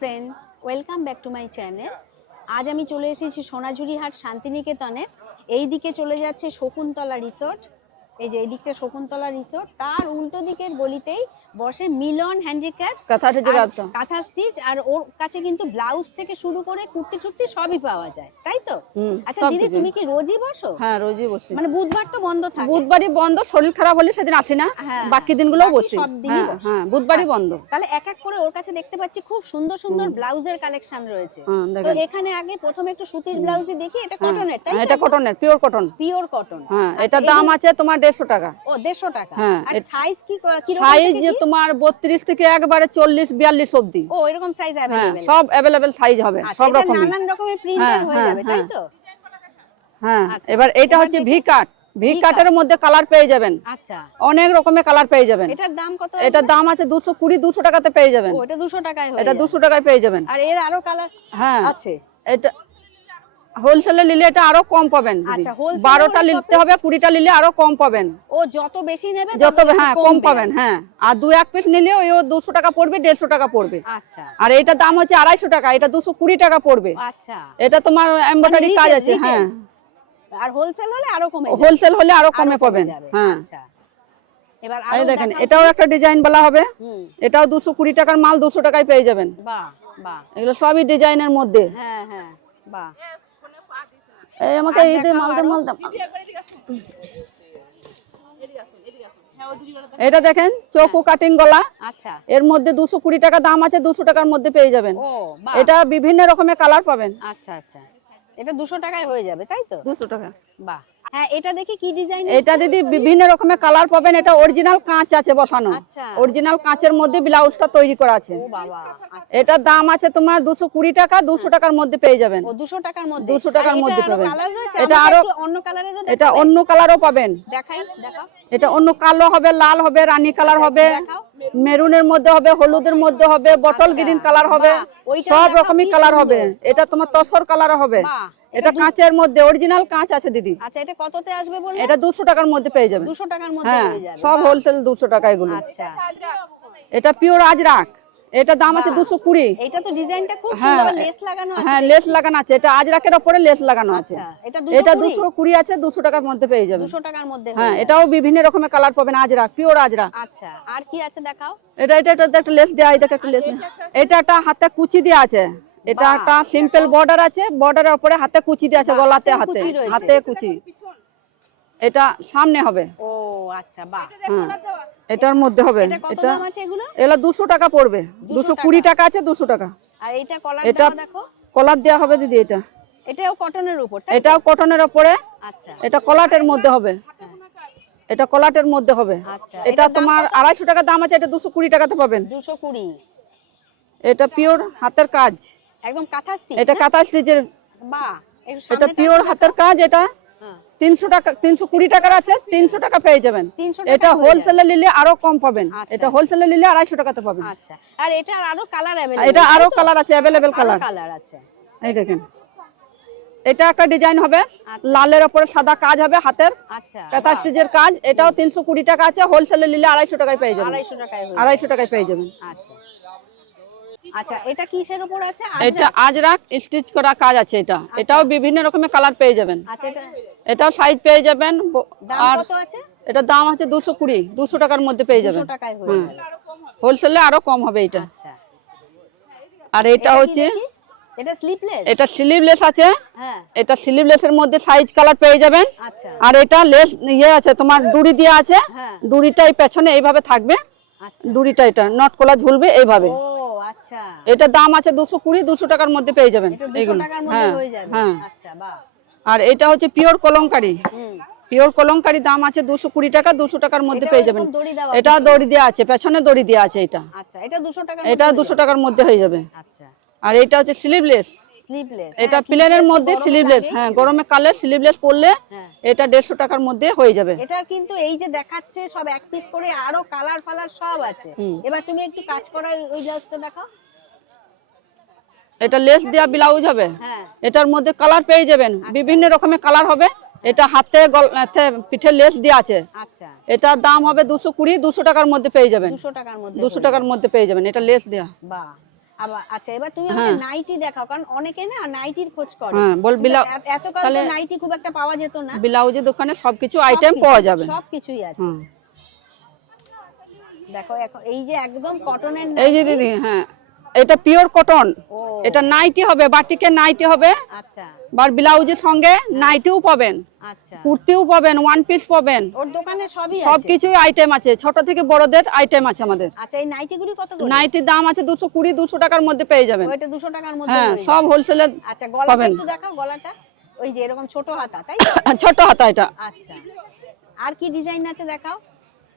Friends, welcome back to my channel. আজ আমি চলে এসেছি সোনাঝুরিহাট শান্তিনিকেতনে। এই দিকে চলে যাচ্ছে শকুন্তলা রিসোর্ট। এই যে এই দিকটা শকুন্তলা রিসোর্ট, তার উল্টো দিকের গলিতেই বসে মিলন হ্যান্ডিক্রাফটস, কাঁথা স্টিচ। আর ওর কাছে কিন্তু ব্লাউজ থেকে শুরু করে কুর্তি টুর্তি সবই পাওয়া যায়, তাই তো? আচ্ছা দিদি, তুমি কি রোজই বসো? হ্যাঁ, রোজই বসি। মানে বুধবার তো বন্ধ থাকে? বুধবারই বন্ধ, শরীর খারাপ হলে সেদিন আসি না, বাকি দিনগুলো বসি। হ্যাঁ, বুধবারই বন্ধ। তাহলে এক এক করে ওর কাছে দেখতে পাচ্ছি খুব সুন্দর সুন্দর ব্লাউজের কালেকশন রয়েছে। তো এখানে আগে প্রথমে একটু সুতির ব্লাউজই দেখি। এটা কটনের, তাই তো? এটা কটনের, পিওর কটন। Pure cotton. হ্যাঁ, এটা দাম আছে তোমার 150 টাকা। ও 150 টাকা। হ্যাঁ, আর সাইজ কি রকম? সাইজ তোমার 32 থেকে একবারে 40 42 অবধি। ও এরকম সাইজ अवेलेबल? সব अवेलेबल সাইজ হবে, সব রকম। নানান রকমের প্রিন্টের হয়ে যাবে, তাই তো? হ্যাঁ, এবার এটা হচ্ছে ভি কাট। ভি কাটের মধ্যে কালার পেয়ে যাবেন। আচ্ছা, অনেক রকমের কালার পেয়ে যাবেন। এটার দাম কত? এটার দাম আছে 220 200 টাকাতে পেয়ে যাবেন। ও এটা 200 টাকায় হয়ে এটা 200 টাকায় পেয়ে যাবেন। আর এর আরো কালার আছে? এটা হোলসেলে নিলে এটা আরো কম পাবেন। আচ্ছা, 12টা নিতে হবে, 20টা নিলে আরো কম পাবেন। ও যত বেশি নেবে যত কম পাবেন। হ্যাঁ, আর 2-1 পিস নিলেও ওই 200 টাকা পড়বে, 150 টাকা পড়বে। আচ্ছা, আর এটা দাম হচ্ছে 250 টাকা, এটা 220 টাকা পড়বে। আচ্ছা, এটা তোমার এমব্রয়ডারি কাজ আছে। হ্যাঁ, আর হোলসেল হলে আরো কমে যাবে। হোলসেল হলে আরো কমে পাবেন। হ্যাঁ, আচ্ছা, এবার এই দেখেন, এটাও একটা ডিজাইন বলা হবে। এটাও 220 টাকার মাল 200 টাকায় পেয়ে যাবেন। বাহ বাহ, এগুলো সবই ডিজাইনের মধ্যে। হ্যাঁ হ্যাঁ, বাহ। এই আমাকে এই দে মাল দাও। এটা দেখেন, চৌকো কাটিং গলা। আচ্ছা, এর মধ্যে 220 টাকা দাম আছে, 200 টাকার মধ্যে পেয়ে যাবেন। ও বাহ, এটা বিভিন্ন রকমের কালার পাবেন। আচ্ছা আচ্ছা, এটা 200 টাকায় হয়ে যাবে, তাই তো? 200 টাকা। বাহ। হ্যাঁ, এটা দেখি কি ডিজাইন। এটা দিদি বিভিন্ন রকমের কালার পাবেন। এটা অরিজিনাল কাঁচ আছে বসানো। আচ্ছা, অরিজিনাল কাঁচের মধ্যে ব্লাউজটা তৈরি করা আছে। ও বাবা, আচ্ছা। এটার দাম আছে তোমার 220 টাকা, 200 টাকার মধ্যে পেয়ে যাবেন। ও 200 টাকার মধ্যে? 200 টাকার মধ্যে পাবেন। এটা আরো অন্য কালারেরও দেখাও। এটা অন্য কালারও পাবেন। দেখাও। এটা অন্য কালো হবে, লাল হবে, রানী কালার হবে, মেরুনের মধ্যে হবে, হলুদের মধ্যে হবে, বটল গ্রিন কালার হবে, সব রকমই কালার হবে। এটা তোমার তসর কালার হবে। এটা কাঁচের মধ্যে, অরিজিনাল কাঁচ আছে দিদি। আচ্ছা, এটা কততে আসবে বললেন? এটা 200 টাকার মধ্যে পেয়ে যাবেন। 200 টাকার মধ্যে হয়ে যাবে। সব হোলসেল 200 টাকা এগুলো। আচ্ছা, এটা পিওর আজরাক। এটা দাম আছে 220। এটা তো ডিজাইনটা খুব সুন্দর, লেস লাগানো আছে। হ্যাঁ, লেস লাগানো আছে। এটা আজরাকের উপরে লেস লাগানো আছে। এটা 220 আছে, 200 টাকার মধ্যে পেয়ে যাবেন। 200 টাকার মধ্যে। হ্যাঁ, এটাও বিভিন্ন রকমের কালার পাবেন, আজরাক, পিওর আজরাক। আচ্ছা, আর কি আছে দেখাও। এটা একটা লেস দেয়া, এটা একটা লেস। এটা একটা হাতে কুচি দেয়া আছে। এটা একটা সিম্পল বর্ডার আছে, বর্ডারের উপরে হাতে কুচি দেয়া আছে, গলাতে হাতে কুচি। এটা সামনে হবে। ও আচ্ছা, বাহ। এটার মধ্যে হবে। এটা দাম আছে এগুলো? এলা 200 টাকা পড়বে। 220 টাকা আছে, 200 টাকা। আর এটা কলার দেখো। কলার দেয়া হবে দিদি। এটাও কটনের উপর? এটাও কটনের উপরে। আচ্ছা, এটা কলাটের মধ্যে হবে। এটা কলাটের মধ্যে হবে। আচ্ছা, এটা তোমার 250 টাকা দাম আছে, এটা 220 টাকাতে পাবেন। 220। এটা পিওর হাতের কাজ, একদম কাঁথা স্টিচ। এটা কাঁথা স্টিচের। বাহ, এটা পিওর হাতের কাজ। এটা 300 টাকা, 320 টাকার আছে, 300 টাকা পেয়ে যাবেন। এটা হোলসেলে নিলে আরো কম পাবেন। এটা হোলসেলে নিলে 250 টাকাতে পাবেন। আচ্ছা, আর এটা আরো কালার अवेलेबल? এটা আরো কালার আছে, अवेलेबल কালার আছে। এই দেখেন, এটা একটা ডিজাইন হবে, লালের উপরে সাদা কাজ হবে হাতের। আচ্ছা, কাঁথা স্টিচের কাজ। এটাও 320 টাকা আছে, হোলসেলে নিলে 250 টাকায় পেয়ে যাবেন। 250 টাকায় পেয়ে যাবেন। আচ্ছা আচ্ছা, এটা কিসের উপর আছে? এটা আজরাক স্টিচ করা কাজ আছে। এটাও বিভিন্ন রকমের কালার পেয়ে যাবেন। আচ্ছা, এটাও সাইজ পেয়ে যাবেন। দাম কত আছে? এটা দাম আছে 220, 200 টাকার মধ্যে পেয়ে যাবেন। 200 টাকায় হয়ে যাবে। হোলসেলে আরো কম হবে এটা। আচ্ছা, আর এটা হচ্ছে, এটা স্লিভলেস? এটা স্লিভলেস আছে। হ্যাঁ, এটা স্লিভলেসের মধ্যে সাইজ কালার পেয়ে যাবেন। আচ্ছা, আর এটা লেস আছে, তোমার ডুরি দেয়া আছে। হ্যাঁ, ডুরিটাই পেছনে এইভাবে থাকবে। আচ্ছা, ডুরিটা এটা নট কলা ঝুলবে এইভাবে। ও আচ্ছা, এটা দাম আছে 220, 200 টাকার মধ্যে পেয়ে যাবেন। এটা 200 টাকার মধ্যে হয়ে যাবে। আচ্ছা, বাহ। আর এটা হচ্ছে পিওর কলমকারী। পিওর কলমকারী দাম আছে 220 টাকা, 200 টাকার মধ্যে পেয়ে যাবেন। এটা দড়ি দেওয়া আছে, পেছনে দড়ি দেওয়া আছে। আচ্ছা, এটা 200 টাকার? এটা 200 টাকার মধ্যে হয়ে যাবে। আচ্ছা, আর এটা হচ্ছে স্লিভলেস। এটা প্লেনের মধ্যে স্লিভলেস। হ্যাঁ, গরমে কালে স্লিভলেস পরলে এটা 150 টাকার মধ্যে হয়ে যাবে। এটার কিন্তু এই যে দেখাচ্ছে সব এক পিস করে, আরো কালার ফালার সব আছে। এবার তুমি একটু কাজ করার ওই ব্লাউজটা দেখাও। এটা লেস দেওয়া ব্লাউজ হবে। এটার মধ্যে কালার পেয়ে যাবেন, বিভিন্ন রকমের কালার হবে। এটা হাতে পিঠে লেস দেওয়া আছে। আচ্ছা, এটার দাম হবে 220, 200 টাকার মধ্যে পেয়ে যাবেন। 200 টাকার মধ্যে? 200 টাকার মধ্যে পেয়ে যাবেন, এটা লেস দেওয়া। বাহ। আবার আচ্ছা, এবার তুমি আমাকে নাইটি দেখাও, কারণ অনেকে না নাইটির খোঁজ করে। হ্যাঁ বল এত কাল তো নাইটি খুব একটা পাওয়া যেত না। ব্লাউজের দোকানে সবকিছু আইটেম পাওয়া যাবে, সবকিছুই আছে। দেখো এখন এই যে একদম কটনের এই যে দিদি, হ্যাঁ এটা পিওর কটন, এটা নাইটি হবে, বাটিকের নাইটি হবে। আচ্ছা, আর ব্লাউজের সঙ্গে নাইটিও পাবেন, আচ্ছা, কুর্তিও পাবেন, ওয়ান পিস পাবেন, ওর দোকানে সবই আছে, সবকিছুই আইটেম আছে, ছোট থেকে বড়দের আইটেম আছে আমাদের। আচ্ছা, এই নাইটিগুলি কত করে? নাইটির দাম আছে 220 200 টাকার মধ্যে পেয়ে যাবেন। ওইটা 200 টাকার মধ্যে? হ্যাঁ সব হোলসেলে। আচ্ছা, গলাটা একটু দেখাও, গলাটা ওই যে এরকম ছোট হাতা, তাই তো? ছোট হাতা এটা। আচ্ছা, আর কি ডিজাইন আছে দেখাও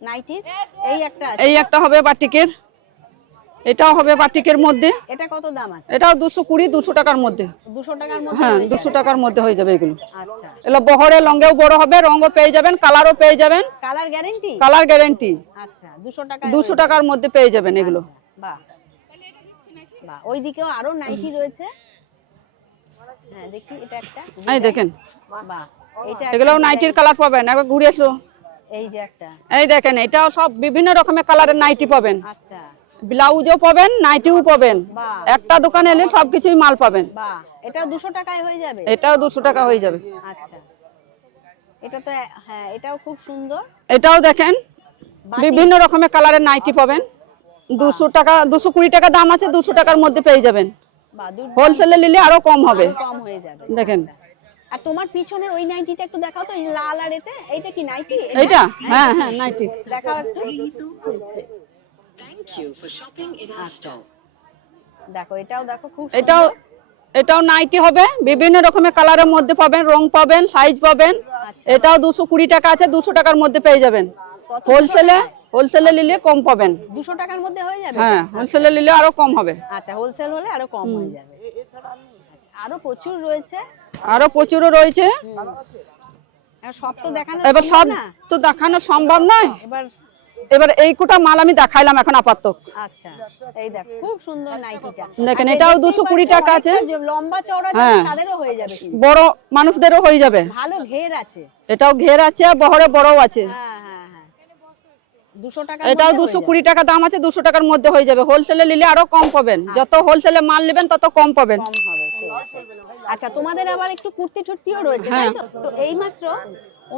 নাইটির? এই একটা আছে, এই একটা হবে বাটিকের, এটাও হবে বাটিকের মধ্যে। এটা কত দাম আছে? এটাও 220 200 টাকার মধ্যে। 200 টাকার মধ্যে? হ্যাঁ 200 টাকার মধ্যে হয়ে যাবে এগুলো। আচ্ছা, এগুলো বহরে লঙ্গেও বড় হবে, রঙও পেয়ে যাবেন, কালারও পেয়ে যাবেন। Colour guarantee? Colour guarantee. আচ্ছা, 200 টাকা? 200 টাকার মধ্যে পেয়ে যাবেন এগুলো। বাহ বাহ, ওইদিকেও আরো নাইটি রয়েছে। হ্যাঁ দেখি, এটা একটা, এই দেখেন, বাহ, এটা এগুলোও নাইটির কালার পাবেন। একবার ঘুরে এসো, এই যে একটা, এই দেখেন, এটাও সব বিভিন্ন রকমের কালারের নাইটি পাবেন। আচ্ছা, ব্লাউজও পাবেন, নাইটিও পাবেন। বাহ, একটা দোকানে এলে সবকিছুই মাল পাবেন। বাহ, এটা 200 টাকায় হয়ে যাবে? এটাও 200 টাকা হয়ে যাবে। আচ্ছা, এটা তো, হ্যাঁ এটাও খুব সুন্দর। এটাও দেখেন, বিভিন্ন রকমের কালারের নাইটি পাবেন। 200 টাকা, 220 টাকা দাম আছে, 200 টাকার মধ্যে পেয়ে যাবেন। বাহ, হোলসেলে নিলে আরো কম হবে, কম হয়ে যাবে। দেখেন। আচ্ছা। আর তোমার পিছনের ওই নাইটিটা একটু দেখাও তো, এই লাল আর এতে, এইটা কি নাইটি? এইটা? হ্যাঁ হ্যাঁ নাইটি দেখাও একটু। আচ্ছা, দেখো এটাও দেখো, খুব সুন্দর। এটাও নাইটি হবে, বিভিন্ন রকমের কালারের মধ্যে পাবেন, রং পাবেন, সাইজ পাবেন। আচ্ছা, এটাও 220 টাকা আছে, 200 টাকার মধ্যে পেয়ে যাবেন। কত? হোলসেলে নিলে কম পাবেন। 200 টাকার মধ্যে হয়ে যাবে? হ্যাঁ হোলসেলে নিলে আরো কম হবে। আচ্ছা, হোলসেল হলে আরো কম হয়ে যাবে। আচ্ছা, আরো প্রচুর রয়েছে। আরো প্রচুরও রয়েছে। আর সব তো দেখানো এবার সম্ভব সব না। তো দেখানো সম্ভব নয়। এবার এই কোটা মাল আমি দেখাইলাম এখন আপাতত। আচ্ছা, এই দেখো খুব সুন্দর নাইটিটা। দেখেন, এটাও 220 টাকা আছে। লম্বা চওড়া হ্যাঁ, তাদেরও হয়ে যাবে, বড় মানুষদেরও হয়ে যাবে। ভালো ঘের আছে। এটাও ঘের আছে, বহরে বড়ও আছে। হ্যাঁ হ্যাঁ হ্ঁ, 200 টাকা? এটাও 220 টাকা দাম আছে, 200 টাকার মধ্যে হয়ে যাবে। হোলসেলে নিলে আরো কম পাবেন, যত হোলসেলে মাল নেবেন তত কম পাবেন। কম হবে, সেই। আচ্ছা, তোমাদের আবার একটু কুর্তি টুর্তিও রয়েছে, তাই তো? তো এইমাত্র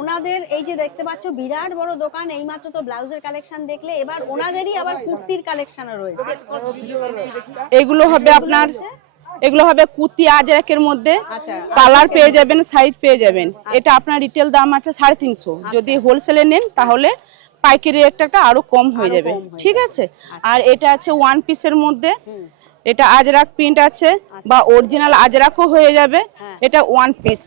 ওনাদের এই যে দেখতে পাচ্ছ বিরাট বড় দোকান, এইমাত্র তো ব্লাউজের কালেকশন দেখলে, এবার ওনাদেরই আবার কুর্তির কালেকশনও রয়েছে। এগুলো হবে আপনার, এগুলো হবে কুর্তি আজরাকের মধ্যে। আচ্ছা, কালার পেয়ে যাবেন, সাইজ পেয়ে যাবেন। এটা আপনার রিটেল দাম আছে 350। যদি হোলসেলে নেন তাহলে পাইকারি রেটটা আরো কম হয়ে যাবে, ঠিক আছে? আর এটা আছে ওয়ান পিসের মধ্যে, এটা আজরাক প্রিন্ট আছে বা অরিজিনাল আজরাকও হয়ে যাবে। এটা ওয়ান পিস।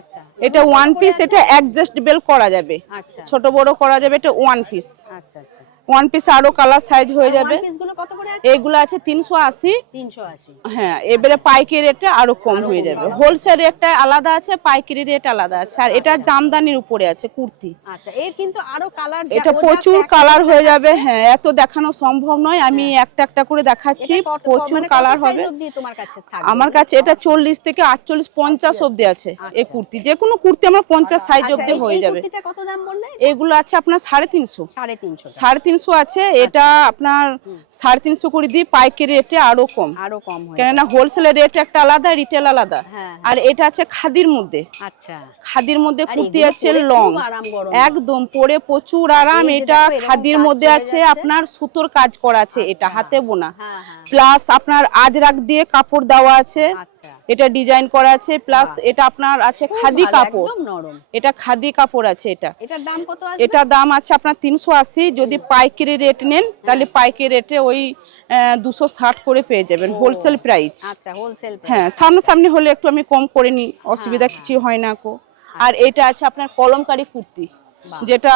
আচ্ছা, এটা ওয়ান পিস, এটা অ্যাডজাস্টেবল করা যাবে, আচ্ছা, ছোট বড় করা যাবে। এটা ওয়ান পিস। আচ্ছা, আচ্ছা, ওয়ান পিস আরো কালার সাইজ হয়ে যাবে। পিসগুলো কত করে আছে? এগুলো আছে 380। 380? হ্যাঁ, এবারে পাইকারি রেটটা আরো কম হয়ে যাবে। হোলসেল রেটটা আলাদা আছে, পাইকারি রেট আলাদা আছে। আর এটা জামদানির উপরে আছে কুর্তি। আচ্ছা, এর কিন্তু আরো কালার, এটা প্রচুর কালার হয়ে যাবে। হ্যাঁ, এত দেখানো সম্ভব নয়, আমি একটা একটা করে দেখাচ্ছি। প্রচুর কালার হবে তোমার কাছে থাকবে? আমার কাছে এটা 40 থেকে 48 50 অবধি আছে। এই কুর্তি, যে কোনো কুর্তি আমার 50 সাইজ অবধি হয়ে যাবে। কুর্তিটা কত দাম বললে? এগুলো আছে আপনার 350। 350? 350 আছে। এটা আপনার 350 করে দিই, পাইকারি রেটে আরো কম। আরো কম হয়, কেননা হোলসেলের রেট একটা আলাদা, রিটেল আলাদা। আর এটা আছে খাদির মধ্যে। আচ্ছা, খাদির মধ্যে কুর্তি আছে লং, একদম পরে প্রচুর আরাম। এটা খাদির মধ্যে আছে, আপনার সুতোর কাজ করা আছে, এটা হাতে বোনা। প্লাস আপনার আজরাক দিয়ে কাপড় দেওয়া আছে, এটা ডিজাইন করা আছে। প্লাস এটা আপনার আছে খাদি কাপড়, এটা খাদি কাপড় আছে। এটার দাম কত আছে? এটা দাম আছে আপনার 380। যদি পাইকারি রেট নেন তাহলে পাইকারি রেটে ওই 260 করে পেয়ে যাবেন, হোলসেল প্রাইস। আচ্ছা, হোলসেল। হ্যাঁ, সামনাসামনি হলে একটু আমি কম করে নিই, অসুবিধা কিছু হয় না কো। আর এটা আছে আপনার কলমকারী কুর্তি, যেটা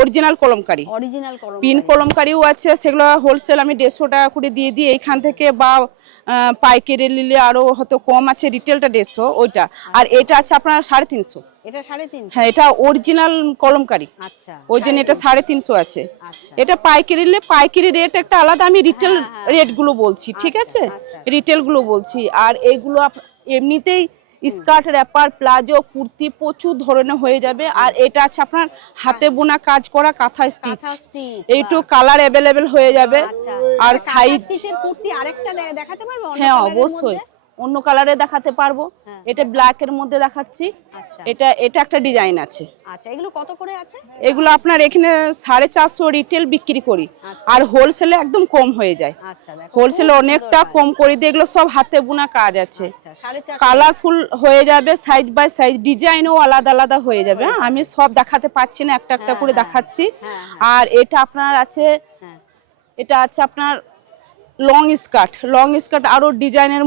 অরিজিনাল কলমকারী, পিন কলমকারীও আছে। সেগুলো হোলসেল আমি 150 টাকা করে দিয়ে দিই এইখান থেকে, বা পাইকারি নিলে আরো হয়তো কম আছে, রিটেলটা 150 ওইটা। আর এটা আছে আপনার 350। এটা 350? হ্যাঁ, এটা অরিজিনাল কলমকারী। আচ্ছা, ওই জন্য এটা 350 আছে। এটা পাইকারি নিলে পাইকারি রেট একটা আলাদা, আমি রিটেল রেট গুলো বলছি, ঠিক আছে? রিটেল গুলো বলছি। আর এইগুলো এমনিতেই স্কার্ট, র্যাপার, প্লাজো, কুর্তি প্রচুর ধরনের হয়ে যাবে। আর এটা আছে আপনার হাতে বোনা কাজ করা কাঁথা স্টিচ, কাঁথা স্টিচ, এইটু কালার অ্যাভেলেবেল হয়ে যাবে। আচ্ছা, আর কাঁথা সাইজ, স্টিচের কুর্তি আরেকটা দেখাতে পারবো অন্য হ্যাঁ কালারের অবশ্যই মধ্যে? অন্য কালারে দেখাতে পারবো। হ্যাঁ। এটা ব্ল্যাক এর মধ্যে দেখাচ্ছি। আচ্ছা এটা এটা একটা ডিজাইন আছে। আচ্ছা, এগুলো কত করে আছে? এগুলো আপনার এখানে 450 রিটেল বিক্রি করি, আচ্ছা। আর হোলসেলে একদম কম হয়ে যায়। আচ্ছা, দেখো হোলসেলে খুব অনেকটা সুন্দর কাজ। কম করে দিয়ে, এগুলো সব হাতে বোনা কাজ আছে। আচ্ছা, 450 কালারফুল হয়ে যাবে, সাইজ বাই সাইজ, ডিজাইনও আলাদা আলাদা হয়ে যাবে। হ্যাঁ, আমি সব দেখাতে পাচ্ছি না, একটা একটা করে দেখাচ্ছি। হ্যাঁ, আর এটা আপনার আছে, হ্যাঁ, এটা আছে আপনার লং স্কার্ট। লং স্কার্ট আরো ডিজাইনের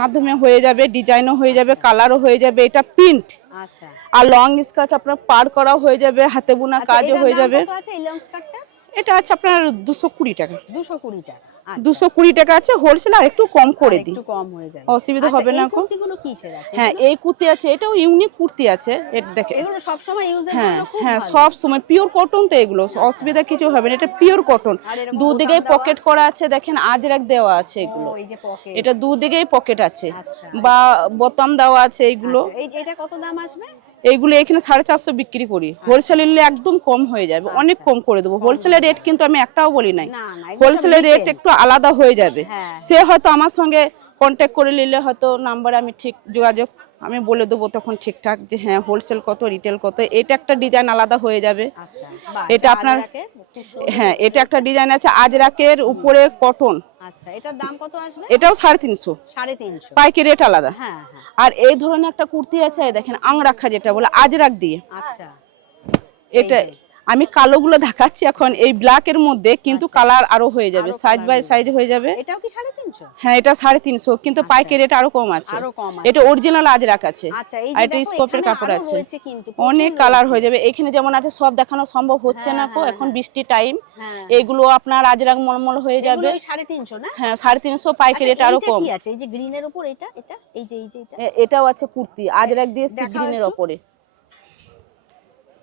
মাধ্যমে হয়ে যাবে, ডিজাইনও হয়ে যাবে, কালারও হয়ে যাবে। এটা প্রিন্ট। আচ্ছা আর লং স্কার্ট আপনার পার করাও হয়ে যাবে, হাতে বোনা কাজও হয়ে যাবে। কত আছে এই লং স্কার্টটা? এটা আছে আপনার 220 টাকা। 220 টাকা। 220 টাকা আছে, হোলসেল আর একটু কম করে দিই, একটু কম হয়ে যাবে, অসুবিধা হবে না। এই কুর্তিগুলো কিসের আছে? হ্যাঁ, এই কুর্তি আছে, এটাও ইউনিক কুর্তি আছে। এটা দেখেন, এগুলো সব সময় ইউজের হ্যাঁ জন্য খুব হ্যাঁ, ভালো। সব সময় পিওর কটন তো, এগুলো অসুবিধা কিছু হবে না। এটা পিওর কটন, আর এরকম দুদিকেই বোতাম পকেট করা আছে, দেখেন আজরাক দেওয়া আছে এগুলো। এই যে পকেট, এটা দুদিকেই পকেট আছে, আচ্ছা। বা বোতাম দেওয়া আছে এইগুলো। এটা কত দাম আসবে? এইগুলো এখানে 450 বিক্রি করি, হোলসেল নিলে একদম কম হয়ে যাবে, অনেক কম করে দেবো। হোলসেলের রেট কিন্তু আমি একটাও বলি নাই, না না, এগুলো সব হোলসেলের রেট retail। একটু আলাদা হয়ে যাবে। হ্যাঁ। সে হয়তো আমার সঙ্গে কন্ট্যাক্ট করে নিলে হয়তো নাম্বারে আমি ঠিক যোগাযোগ আমি বলে দেবো তখন ঠিকঠাক, যে হ্যাঁ হোলসেল কত, রিটেল কত। এটা একটা ডিজাইন আলাদা হয়ে যাবে। আচ্ছা, বাহ, এটা আপনার, আজরাকে খুব সুন্দর। হ্যাঁ এটা একটা ডিজাইন আছে আজরাকের উপরে কটন। আচ্ছা, এটার দাম কত আসবে? এটাও 350, 350। পাইকারি রেট আলাদা। হ্যাঁ হ্যাঁ, আর এই ধরনের একটা কুর্তি আছে, এই দেখেন আংরাখা, যেটা বলে আজরাক দিয়ে। আচ্ছা, এটা আমি কালোগুলো দেখাচ্ছি এখন, এই ব্ল্যাক এর মধ্যে, কিন্তু কালার আরো হয়ে যাবে, সাইজ বাই সাইজ হয়ে যাবে। এটাও কি 350? হ্যাঁ, এটা 350, কিন্তু পাইকারি রেট আরো কম আছে। আরো কম আছে। এটা অরিজিনাল আজরাক আছে। আচ্ছা, এই আর যে এটা দেখো স্কোপের এখানে কাপড় আরো আছে, রয়েছে কিন্তু অনেক প্রচুর কালার রয়েছে। হয়ে যাবে। এখানে যেমন আছে সব দেখানো সম্ভব হচ্ছে না কো, এখন বৃষ্টি টাইম। হ্যাঁ, এগুলো আপনার আজরাক মলমল হয়ে যাবে। এগুলো ওই 350 না? হ্যাঁ, 350, পাইকারি রেট আরো এইটা কম। কি আছে? এই যে গ্রিনের উপর এটা এই যে এটা এটাও আছে কুর্তি আজরাক দিয়ে সি দেখাও গ্রিনের একটু। উপরে,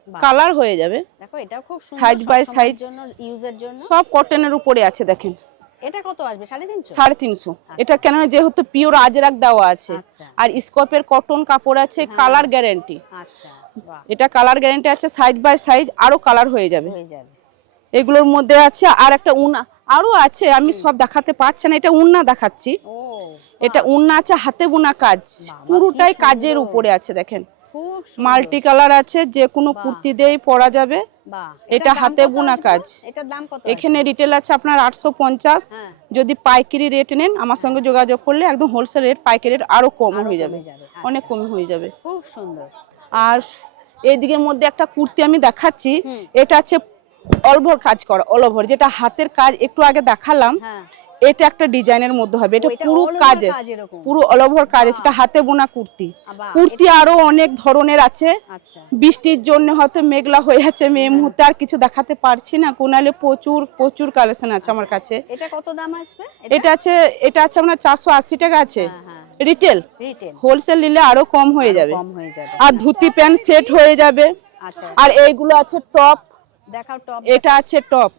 বাহ। কালার হয়ে যাবে, দেখো এটাও খুব সুন্দর, সাইজ বাই সবসময়ের সাইজ, জন্য, ইউজের জন্য। সব কটনের উপরে আছে। দেখেন এটা কত আসবে? 350? 350। এটা কেন, যেহেতু পিওর আজরাক দেওয়া আছে, আচ্ছা আর স্কোপের কটন কাপড় আছে, কালার গ্যারান্টি। আচ্ছা, বাহ, এটা কালার গ্যারান্টি আছে, সাইজ বাই সাইজ আরো কালার হয়ে যাবে। হয়ে যাবে। এগুলোর মধ্যে আছে আর একটা উন্না, আরো আছে, আমি সব দেখাতে পারছি না। এটা উন্না দেখাচ্ছি, ও এটা উন্না আছে, হাতে বোনা কাজ, বাবা, পুরোটাই কি কাজের সুন্দর। উপরে আছে। দেখেন খুব সুন্দর। মাল্টি কালার আছে, যে কোনো বাহ। কুর্তি দিয়েই পরা যাবে। বাহ, এটা এটার দাম হাতে কত বোনা আসবে? কাজ। এটার দাম কত? এখানে রিটেল আছে আপনার 850, হ্যাঁ, যদি পাইকারি রেট নেন আমার সঙ্গে যোগাযোগ করলে একদম হোলসেল রেট, পাইকারি রেট আরো কম আরো হয়ে যাবে, কমে যাবে। অনেক আচ্ছা, কম হয়ে যাবে। খুব সুন্দর। আর এই দিকের মধ্যে একটা কুর্তি আমি দেখাচ্ছি, হুম। এটা আছে অল ওভার কাজ করা, অল ওভার, যেটা হাতের কাজ একটু আগে দেখালাম। হ্যাঁ, এটা একটা ডিজাইনের মধ্যে হবে, এটা এটা পুরো all over কাজে, কাজ এরকম। পুরো অল ওভার কাজ আছে, এটা হাতে বোনা কুর্তি। বাহ, কুর্তি আরো অনেক ধরনের আছে। আচ্ছা, বৃষ্টির জন্য হয়তো মেঘলা হয়ে আছে, আমি এই মুহূর্তে আর কিছু দেখাতে পারছি না, কোনালে প্রচুর প্রচুর কালেকশন আছে আমার কাছে। এটা কত দাম আসবে? এটা আছে আপনার 480 টাকা আছে হ্যাঁ হ্যাঁ, রিটেল, রিটেল হোলসেল নিলে আরো কম হয়ে যাবে। কম হয়ে যাবে। আর ধুতি প্যান্ট সেট হয়ে যাবে। আচ্ছা, আর এইগুলো আছে টপ, দেখাও টপ। এটা আছে টপ,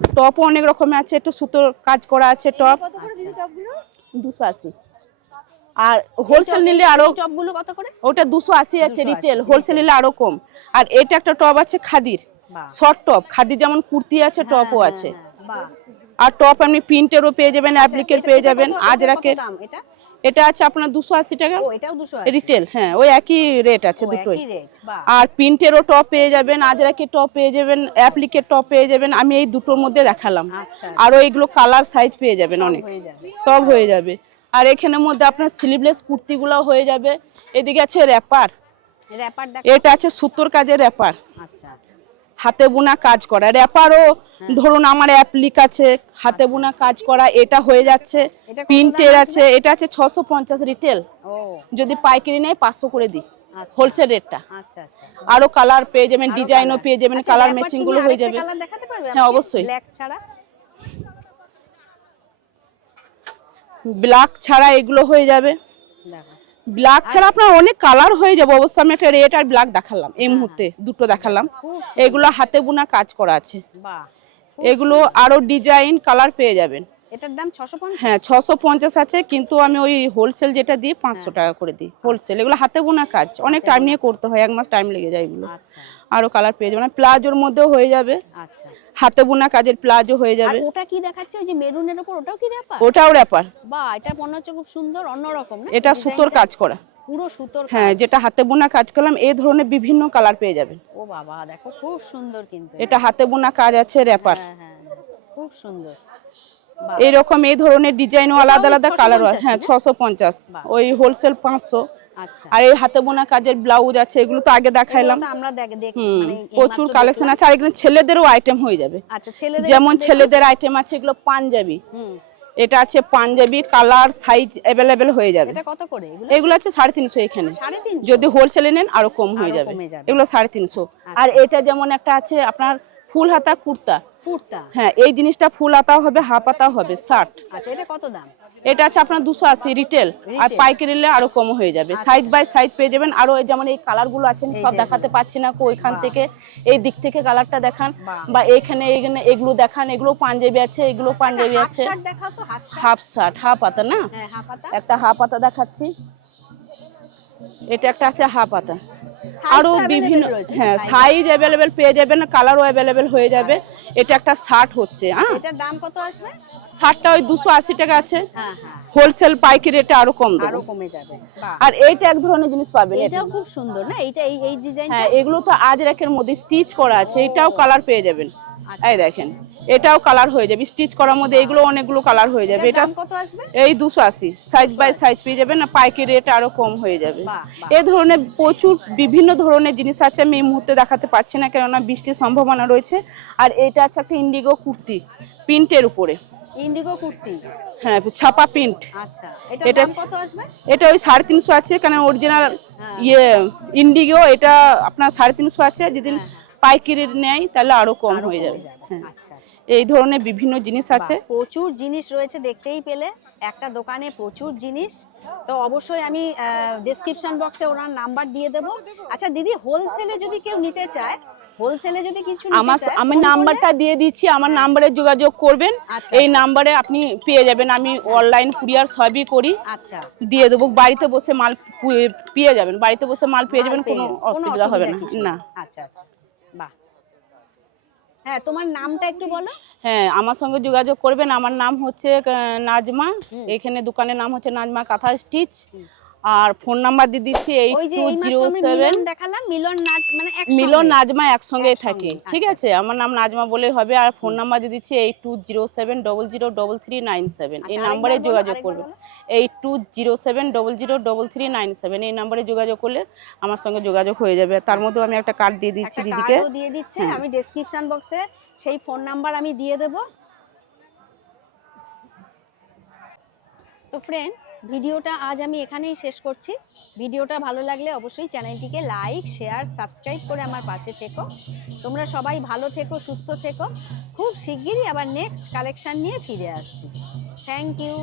টপও অনেক রকমের আছে, একটু সুতোর কাজ করা আছে টপ, 280। আর হোলসেল নিলে আরো, টপগুলো কত করে? ওটা 280 আছে 280 রিটেল, হোলসেল নিলে আরো কম। আর এটা একটা টপ আছে খাদির, বাহ, শর্ট টপ, খাদির যেমন কুর্তি আছে টপও হ্যাঁ, আছে। হ্যাঁ, বাহ। আর টপ আপনি প্রিন্টেরও পেয়ে যাবেন, অ্যাপ্লিকের পেয়ে যাবেন, এটা কত আজরাকের। দাম এটা? এটা আছে আপনার 280 টাকা ও, এটাও 280? রিটেল, হ্যাঁ ওই একই রেট আছে দুটোই। একই রেট, বাহ। আর প্রিন্টেরও টপ পেয়ে যাবেন, আজরাকের টপ পেয়ে যাবেন, অ্যাপ্লিকের টপ পেয়ে যাবেন। আমি এই দুটোর মধ্যে দেখালাম, আচ্ছা, আরো এগুলো কালার সাইজ পেয়ে যাবেন অনেক, হয়ে যাবে। সব হয়ে যাবে। আর এখানের মধ্যে আপনার স্লিভলেস কুর্তিগুলো হয়ে যাবে। এদিকে আছে র্যাপার, র‍্যাপার দেখ। এটা আছে সুতোর কাজের র্যাপার, আচ্ছা, হাতে বোনা কাজ করা র্যাপারও। ধরুন আমার অ্যাপ্লিক আছে, হাতে বোনা কাজ করা, এটা হয়ে যাচ্ছে। এটা কত প্রিন্টের দাম আছে, এটা আছে 650 রিটেল, ও যদি পাইকারি নেয় 500 করে দিই আচ্ছা, হোলসেল রেটটা। আচ্ছা আচ্ছা, আরো কালার পেয়ে যাবেন, আরো ডিজাইনও colour। পেয়ে যাবেন, আচ্ছা, কালার র‍্যাপার ম্যাচিং তুমি গুলো হয়ে আরেকটা যাবে। কালার দেখাতে পারবে? হ্যাঁ, অবশ্যই। ব্ল্যাক ছাড়া? ব্ল্যাক ছাড়া এগুলো হয়ে যাবে, দেখো, ব্ল্যাক ছাড়া আপনার অনেক কালার হয়ে যাবে। অবশ্য আমি একটা রেড আর ব্ল্যাক দেখালাম, এই মুহূর্তে দুটো দেখালাম। খুব এগুলো হাতে বোনা কাজ করা আছে, বাহ, এগুলো আরো ডিজাইন কালার পেয়ে যাবেন। এটার দাম 650? হ্যাঁ 650 আছে, কিন্তু আমি ওই হোলসেল যেটা দিই 500 টাকা করে দিই হোলসেল। এগুলো হাতে বোনা কাজ, অনেক টাইম নিয়ে করতে হয়, 1 মাস টাইম লেগে যায় এগুলো। আচ্ছা আরো কালার পেয়ে যাবেন, প্লাজোর মধ্যেও হয়ে যাবে, আচ্ছা। হাতে বোনা কাজের প্লাজো হয়ে আর যাবে। ওটা কি দেখাচ্ছে ওই যে মেরুনের উপর, ওটাও কি র্যাপার? ওটাও র্যাপার। বাহ, এটা মনে হচ্ছে খুব সুন্দর, অন্যরকম না? এটা সুতোর কাজ করা, পুরো সুতোর হ্যাঁ কাজ। যেটা হাতে বোনা কাজ করলাম, এই ধরনের বিভিন্ন কালার পেয়ে যাবেন। ও বাবা, দেখো খুব সুন্দর কিন্তু। এটা হাতে বোনা কাজ আছে, র্যাপার। হ্যাঁ হ্যাঁ, খুব সুন্দর। বাহ, এইরকম এই ধরনের ডিজাইনও আলাদা আলাদা কালার হয়। হ্যাঁ 650, ওই হোলসেল 500। আচ্ছা। আর এই হাতে বোনা কাজের ব্লাউজ আছে, এগুলো তো আগে দেখাইলাম। ওটা আমরা মানে প্রচুর কালেকশন আছে। আর এখানে ছেলেদেরও আইটেম হয়ে যাবে। আচ্ছা, ছেলেদের যেমন ছেলেদের আইটেম আছে, এগুলো পাঞ্জাবি। এটা আছে পাঞ্জাবি, কালার সাইজ अवेलेबल হয়ে যাবে। এটা কত করে এগুলো? এগুলো আছে 350 এখানে। 350? যদি হোলসেলে নেন আরো কম হয়ে আরো যাবে। কমে যাবে। এগুলো 350। আর এটা যেমন একটা আছে আপনার ফুল হাতা কুর্তা। কুর্তা? হ্যাঁ, এই জিনিসটা ফুল হাতাও হবে, হাফ হাতাও হবে, 60। আচ্ছা, এটা কত দাম? এটা আছে আপনার 280 রিটেল, আর পাইকারি নিলে আরো কম হয়ে যাবে। সাইজ বাই সাইজ পেয়ে যাবেন। আরো যেমন এই কালার গুলো আছে, আমি সব দেখাতে পাচ্ছি না, ওইখান থেকে এই দিক থেকে কালারটা দেখান, বা এইখানে এগুলো দেখান। এগুলো পাঞ্জাবি আছে, এগুলো পাঞ্জাবি আছে। শার্ট দেখাও তো, হাফ শার্ট, হাফ হাতা না? হ্যাঁ, হাফ হাতা। একটা হাফ হাতা দেখাচ্ছি, এটা একটা আছে হাফ হাতা। আরো বিভিন্ন, হ্যাঁ সাইজ अवेलेबल পেয়ে যাবেন, কালারও अवेलेबल হয়ে যাবে। এটা একটা শার্ট হচ্ছে, হ্যাঁ এটার দাম কত আসবে? শার্টটা ওই 280 টাকা আছে। হ্যাঁ হ্যাঁ, হোলসেল পাইকারি রেটে আরো কম দেব। আরো কমে যাবে। বাহ, আর এইটা এক ধরনের জিনিস পাবেন, এটাও খুব সুন্দর না? এইটা এই ডিজাইন। হ্যাঁ এগুলো তো আজরাকের মধ্যে স্টিচ করা আছে, এটাও কালার পেয়ে যাবেন। এই দেখেন, এটাও কালার হয়ে যাবে, স্টিচ করার মধ্যে এগুলো অনেকগুলো কালার হয়ে যাবে। এটা দাম কত আসবে? এই 280, সাইজ বাই সাইজ পেয়ে যাবেন, না পাইকারি রেট আরো কম হয়ে যাবে। বাহ, এই ধরনের প্রচুর বিভিন্ন ধরনের জিনিস আছে, আমি এই মুহূর্তে দেখাতে পারছি না কেননা বৃষ্টির সম্ভাবনা রয়েছে। আর এটা আছে একটা ইন্ডিগো কুর্তি, প্রিন্টের উপরে। ইন্ডিগো কুর্তি? হ্যাঁ, ছাপা প্রিন্ট। আচ্ছা, এটার দাম কত আসবে? এটা ওই 350 আছে, কারণ অরিজিনাল ইয়ে ইন্ডিগো, এটা আপনার 350 আছে। যদি পাইকারি নেয় তাহলে আরো কম হয়ে যাবে। হ্যাঁ, আচ্ছা আচ্ছা, এই ধরনের বিভিন্ন জিনিস আছে। প্রচুর জিনিস রয়েছে, দেখতেই পেলে একটা দোকানে প্রচুর জিনিস। তো অবশ্যই আমি ডেসক্রিপশন বক্সে ওনার নাম্বার দিয়ে দেবো। আচ্ছা দিদি, হোলসেলে যদি কেউ নিতে চায়, হোলসেলে যদি কিছু আমি নাম্বারটা দিয়ে দিচ্ছি, আমার নাম্বারে যোগাযোগ করবেন। এই নাম্বারে আপনি পেয়ে যাবেন। আমি অনলাইন কুরিয়ার সবই করি। আচ্ছা, দিয়ে দেবো, বাড়িতে বসে মাল পেয়ে যাবেন, বাড়িতে বসে মাল পেয়ে যাবেন, কোনো অসুবিধা হবে না। না, আচ্ছা আচ্ছা, বাহ। হ্যাঁ, তোমার নামটা একটু বলো। হ্যাঁ, আমার সঙ্গে যোগাযোগ করবেন। আমার নাম হচ্ছে নাজমা, এখানে দোকানের নাম হচ্ছে নাজমা কাঁথা স্টিচ। আর ফোন নাম্বার দিয়ে দিচ্ছি 8207। দেখালাম মিলন মানে মিলন নাজমা একসঙ্গে থাকি, ঠিক আছে? আমার নাম নাজমা বলেই হবে। আর ফোন নাম্বার দিয়ে দিচ্ছি 8207003397। এই নাম্বারে যোগাযোগ করবেন। 8207003397। এই নাম্বারে যোগাযোগ করলে আমার সঙ্গে যোগাযোগ হয়ে যাবে। তার মধ্যে আমি একটা কার্ড দিয়ে দিচ্ছি দিদিকে। দিয়ে দিচ্ছে, আমি ডেসক্রিপশন বক্সে সেই ফোন নাম্বার আমি দিয়ে দেবো। তো ফ্রেন্ডস, ভিডিওটা আজ আমি এখানেই শেষ করছি। ভিডিওটা ভালো লাগলে অবশ্যই চ্যানেলটিকে লাইক, শেয়ার, সাবস্ক্রাইব করে আমার পাশে থেকো। তোমরা সবাই ভালো থেকো, সুস্থ থেকো। খুব শিগগিরই আবার নেক্সট কালেকশন নিয়ে ফিরে আসছি। Thank you.